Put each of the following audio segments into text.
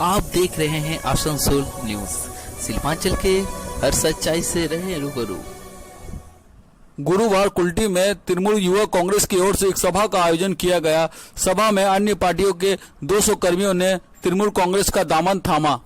आप देख रहे हैं आसनसोल न्यूज। सीमांचल के हर सच्चाई से रहे रूबरू। गुरुवार कुल्टी में तृणमूल युवा कांग्रेस की ओर से एक सभा का आयोजन किया गया। सभा में अन्य पार्टियों के 200 कर्मियों ने तृणमूल कांग्रेस का दामन थामा।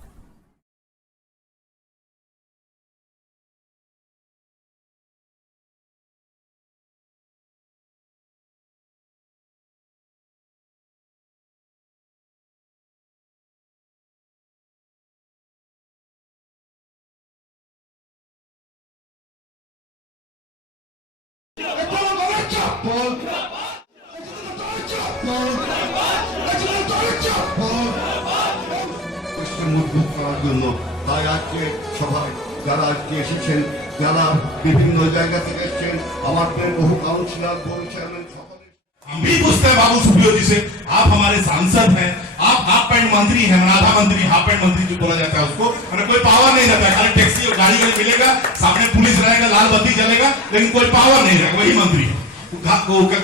মুখ করার জন্য তাই আজকে সভায় যারা আজকে এসেছেন, যারা বিভিন্ন জায়গা থেকে এসেছেন, আমাদের বহু কাউন্সিলর, বহু চেয়ারম্যান, সকলে हम भी पूछते हैं बाबू सुप्रियो जी से, आप हमारे सांसद हैं, आप हाफ पैंट मंत्री हैं, आधा मंत्री, हाफ पैंट मंत्री जो बोला जाता है उसको, मैंने कोई पावर नहीं रहता है, खाली टैक्सी और गाड़ी का मिलेगा, सामने पुलिस रहेगा, लाल बत्ती जलेगा, लेकिन कोई पावर नहीं रहेगा, वही मंत्री।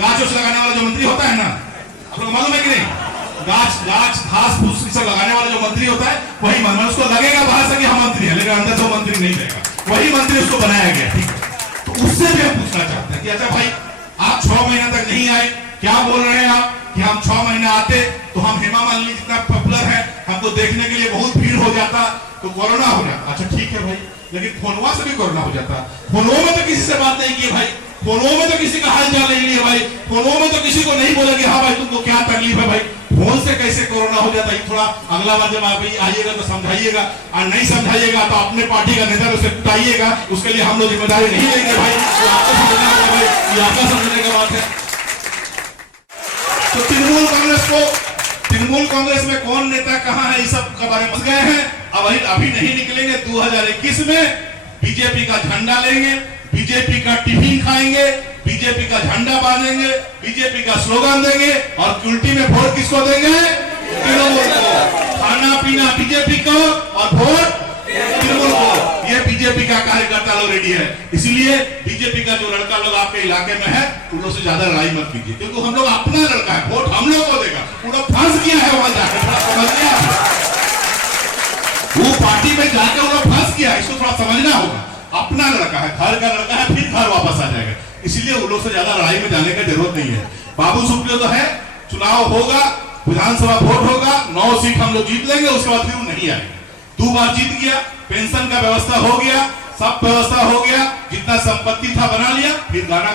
गाछ लगाने वाला जो मंत्री होता है ना, आप लोग मालूम है कि नहीं, घास फूस सब लगाने वाला जो मंत्री होता है वही मंत्री। उसको लगेगा बाहर से कि हम मंत्री है, लेकिन अंदर से मंत्री नहीं रहेगा, वही मंत्री उसको बनाया गया। ठीक है, तो उससे भी हम पूछना चाहते हैं कि अच्छा भाई, आप 6 महीना तक नहीं आए, क्या बोल रहे हैं आप कि हम 6 महीने आते तो हम हेमा मालिनी जितना पॉपुलर है, हमको देखने के लिए बहुत भीड़ हो जाता तो कोरोना हो जाता। अच्छा ठीक है भाई, लेकिन फोनवा से भी कोरोना हो जाता। फोनों में तो किसी से बात नहीं की भाई, फोनों में तो किसी का हाल चाल नहीं लिया भाई, फोनों में तो किसी को नहीं बोला कि हाँ भाई तुमको क्या तकलीफ है भाई। फोन से कैसे कोरोना हो जाता है, थोड़ा अगला बार जब आप आइएगा तो समझाइएगा, और नहीं समझाइएगा तो अपने पार्टी का नेता उसे कुटाइएगा, उसके लिए हम लोग जिम्मेदारी नहीं लेंगे भाई। आपको समझना होगा भाई, ये आपका समझने का बात है। तो तृणमूल कांग्रेस में कौन नेता कहाँ है, इस सब के बारे में गए हैं। अब अभी नहीं निकलेंगे, 2021 में बीजेपी का झंडा लेंगे, बीजेपी का टिफिन खाएंगे, बीजेपी का झंडा बांधेंगे, बीजेपी का स्लोगन देंगे, और कुल्टी में वोट किसको देंगे? तृणमूल को। खाना पीना बीजेपी को और वोट तृणमूल को। ये बीजेपी का कार्यकर्ता लोग रेडी है। इसलिए बीजेपी का जो लड़का लोग आपके इलाके में है, उन लोग से ज्यादा लड़ाई मत कीजिए, क्योंकि हम लोग अपना लड़का है, वोट हम लोग को देगा। पूरा फंस गया है वहां जाकर, समझ गया, वो पार्टी में जाकर वो फंस गया, इसको थोड़ा समझना होगा। अपना लड़का है, घर का लड़का है, फिर घर वापस आ जाएगा। इसलिए उन लोग से ज्यादा लड़ाई में जाने की जरूरत नहीं है। बाबू सुप्रियो तो है, चुनाव होगा, विधानसभा वोट होगा, 9 सीट हम लोग जीत लेंगे, उसके बाद फिर वो नहीं आएगा। 2 बार जीत गया, पेंशन का व्यवस्था हो गया, सब व्यवस्था हो गया, जितना संपत्ति था बना लिया, फिर गाना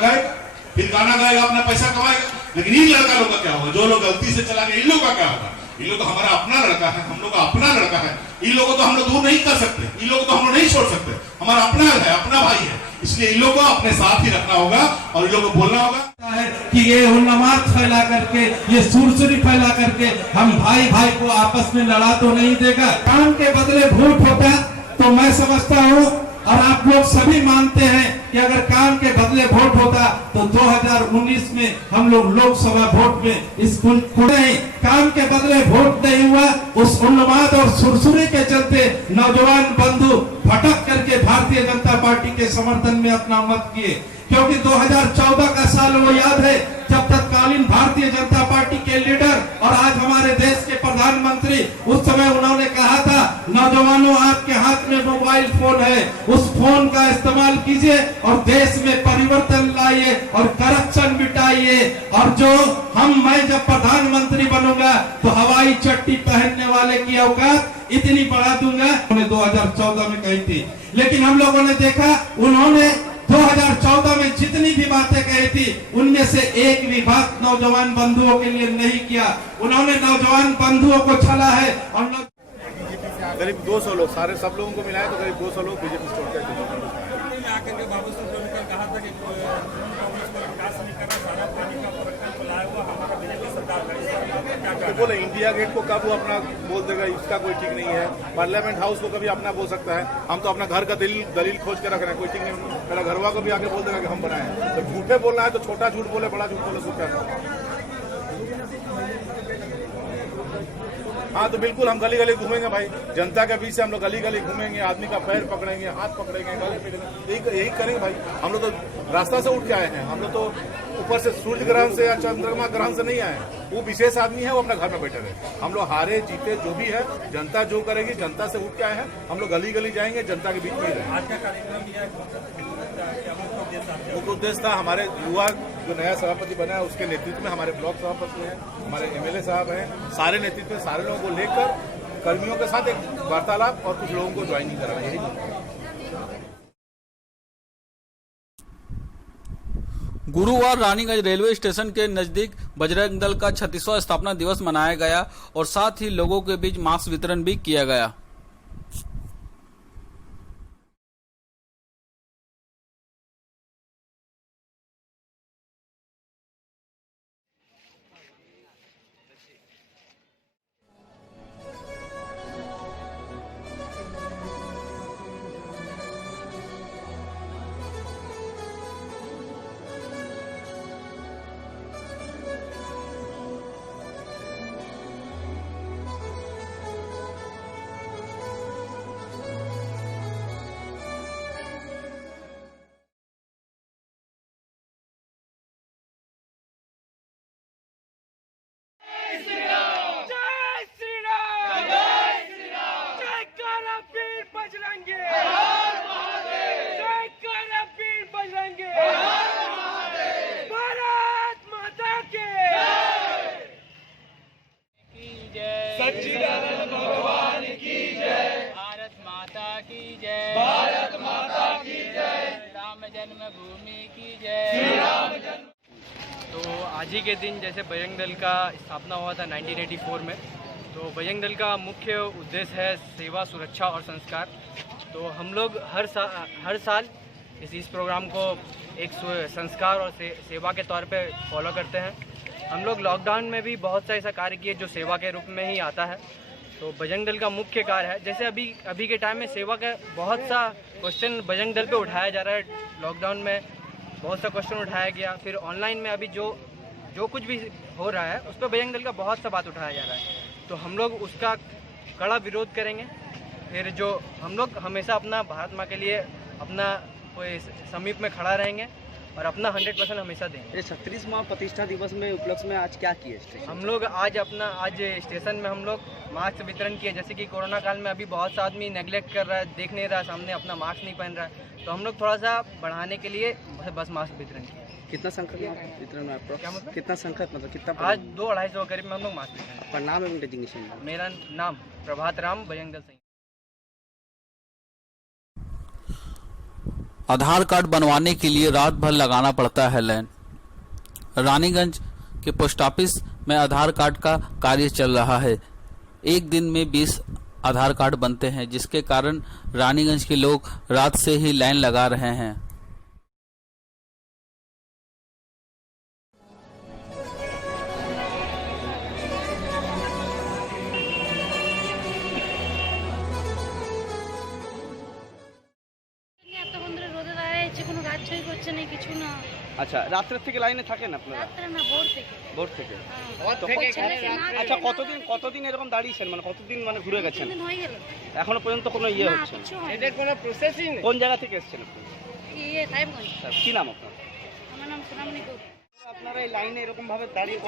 गाएगा, अपना पैसा कमाएगा। लेकिन इन लड़का लोग का क्या होगा, जो लोग गलती से चला गए, इन लोग का क्या होगा? इन लोग तो हमारा अपना लड़का है, हम लोग का अपना लड़का है, इन लोगों को तो हम लोग दूर नहीं कर सकते, इन लोगों को तो हम लोग नहीं छोड़ सकते, हमारा अपना है, अपना भाई है। इसलिए इन लोगों को अपने साथ ही रखना होगा और इन लोगों को बोलना होगा कि ये उन्माद फैला करके, ये सुरसुरी फैला करके हम भाई भाई को आपस में लड़ा तो नहीं देगा। काम के बदले वोट होता तो मैं समझता हूँ, और आप लोग सभी मानते हैं कि अगर काम के बदले वोट होता तो 2019 में हम लोग लोकसभा वोट में इस नहीं, काम के बदले वोट नहीं हुआ। उस उन्माद और सुरसुरी के चलते नौजवान बंधु भटक करके भारतीय जनता पार्टी के समर्थन में अपना मत किए, क्योंकि 2014 का साल वो याद है जब तत्कालीन भारतीय जनता पार्टी के लीडर और आज हमारे देश के प्रधानमंत्री, उस समय उन्होंने कहा था, नौजवानों आपके हाथ में मोबाइल फोन है, उस फोन का इस्तेमाल कीजिए और देश में परिवर्तन लाइए और करप्शन मिटाइए, और जो मैं जब प्रधानमंत्री बनूंगा तो हवाई चट्टी पहनने वाले की औकात इतनी बढ़ा दूंगा, उन्होंने 2014 में कही थी। लेकिन हम लोगों ने देखा, उन्होंने 2014 में जितनी भी बातें कही थी, उनमें से एक भी बात नौजवान बंधुओं के लिए नहीं किया। उन्होंने नौजवान बंधुओं को छला है। और करीब 200 लोग, सारे सब लोगों को मिलाए तो करीब 200 लोग बीजेपी छोड़ के बोले इंडिया गेट को कब वो अपना बोल देगा, इसका कोई ठीक नहीं है। पार्लियामेंट हाउस को कभी अपना बोल सकता है, हम तो अपना घर का दलील खोज के रख रहे हैं, कोई ठीक नहीं। मेरा घरवा को भी आगे बोल देगा कि हम बनाए। तो झूठे बोलना है तो छोटा झूठ बोले, बड़ा झूठ बोले, सूखा। हाँ तो बिल्कुल हम गली गली घूमेंगे भाई, जनता के बीच से हम लोग गली गली घूमेंगे, आदमी का पैर पकड़ेंगे, हाथ पकड़ेंगे, गले पकड़ेंगे, यही करेंगे भाई। हम लोग तो रास्ता से उठ के आए हैं, हम लोग तो ऊपर से सूर्य ग्रहण से या चंद्रमा ग्रहण से नहीं आए हैं। वो विशेष आदमी है, वो अपना घर में बैठे रहे। हम लोग हारे जीते जो भी है, जनता जो करेगी, जनता से उठ के आए हैं। हम लोग गली गली जाएंगे, जनता के बीच में ही रहेंगे। आज का कार्यक्रम मुख्य उद्देश्य था हमारे युवा जो नया सभापति बना है उसके नेतृत्व में, हमारे ब्लॉक सभापति हैं, हमारे MLA साहब हैं, सारे नेतृत्व में सारे लोगों को लेकर कर्मियों के साथ एक वार्तालाप और कुछ लोगों को ज्वाइनिंग कराना, यही गुरुवार रानीगंज रेलवे स्टेशन के नजदीक बजरंग दल का 36वां स्थापना दिवस मनाया गया और साथ ही लोगों के बीच मास्क वितरण भी किया गया। भगवान की जय, भारत माता की जय, भारत माता की जय, राम जन्मभूमि की जय। तो आज ही के दिन जैसे बजरंग दल का स्थापना हुआ था 1984 में, तो बजरंग दल का मुख्य उद्देश्य है सेवा, सुरक्षा और संस्कार। तो हम लोग हर साल इस प्रोग्राम को एक संस्कार और सेवा के तौर पे फॉलो करते हैं। हम लोग लॉकडाउन में भी बहुत सा ऐसा कार्य किए जो सेवा के रूप में ही आता है। तो बजरंग दल का मुख्य कार्य है, जैसे अभी के टाइम में सेवा का बहुत सा क्वेश्चन बजरंग दल पे उठाया जा रहा है। लॉकडाउन में बहुत सा क्वेश्चन उठाया गया, फिर ऑनलाइन में अभी जो कुछ भी हो रहा है उस पर बजरंग दल का बहुत सा बात उठाया जा रहा है। तो हम लोग उसका कड़ा विरोध करेंगे। फिर जो हम लोग हमेशा अपना भारत माँ के लिए अपना कोई समीप में खड़ा रहेंगे और अपना 100% हमेशा देंगे। 36वां प्रतिष्ठा दिवस में उपलक्ष्य में आज क्या किए? हम लोग आज स्टेशन में हम लोग मास्क वितरण किए। जैसे कि कोरोना काल में अभी बहुत सा आदमी नेग्लेक्ट कर रहा है, देख नहीं रहा सामने, अपना मास्क नहीं पहन रहा है, तो हम लोग थोड़ा सा बढ़ाने के लिए बस मास्क वितरण किया। कितना संख्यक वितरण में आपका? क्या मतलब? कितना संख्यक मतलब कितना? आज 200-250 करीब में हम लोग मास्क वितरण। आपका नाम एवं डेजिग्नेशन? मेरा नाम प्रभात राम, बजरंग दल सिंह। आधार कार्ड बनवाने के लिए रात भर लगाना पड़ता है लाइन। रानीगंज के पोस्ट ऑफिस में आधार कार्ड का कार्य चल रहा है। एक दिन में 20 आधार कार्ड बनते हैं, जिसके कारण रानीगंज के लोग रात से ही लाइन लगा रहे हैं। আচ্ছা, রাত্রের থেকে লাইনে থাকেন আপনারা? ভোর থেকে। আচ্ছা, কতদিন এরকম দাঁড়িয়েছেন, মানে কতদিন মানে ঘুরে গেছেন? এখনো পর্যন্ত কোনো ইয়ে হচ্ছে না? এদের কোনো প্রসেসিং নেই। কোন জায়গা থেকে এসেছেন আপনি? কি নাম আপনার? আমার নাম সোনামণি গৌড়। আপনারা এই লাইনে এরকম ভাবে দাঁড়িয়ে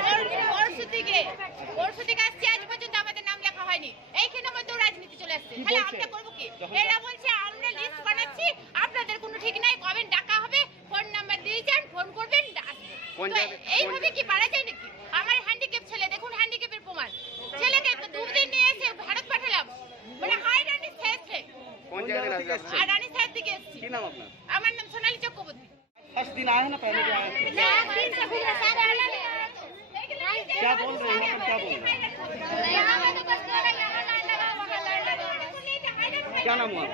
পরশু থেকে আসছে, আজ পর্যন্ত আমাদের নাম লেখা হয়নি। এইখানে মধ্যে রাজনীতি চলে আসছে। তাহলে আমরা করব কি? এরা বলছে আমরা লিস্ট বানাচ্ছি, আপনাদের কোনো ঠিক নাই, কবে ডাকা হবে, ফোন নাম্বার দিয়ে যান, ফোন করবেন। এইভাবে কি পারা যায় নাকি? আমার হ্যান্ডিক্যাপ ছেলে, দেখুন হ্যান্ডিক্যাপের প্রমাণ। ছেলেকে 2 দিন নিয়ে এসে ভারত পাঠালাম, মানে হাই রানি সাহেব। কোন জায়গা থেকে এসেছেন? আর রানি সাহেব থেকে এসেছি। কি নাম আপনার? আমার নাম সোনালী চক্রবর্তী। फर्स्ट दिन आए हैं ना, पहले भी आए हैं? क्या बोल रहे हैं, क्या बोल रहे हैं? क्या नाम हुआ?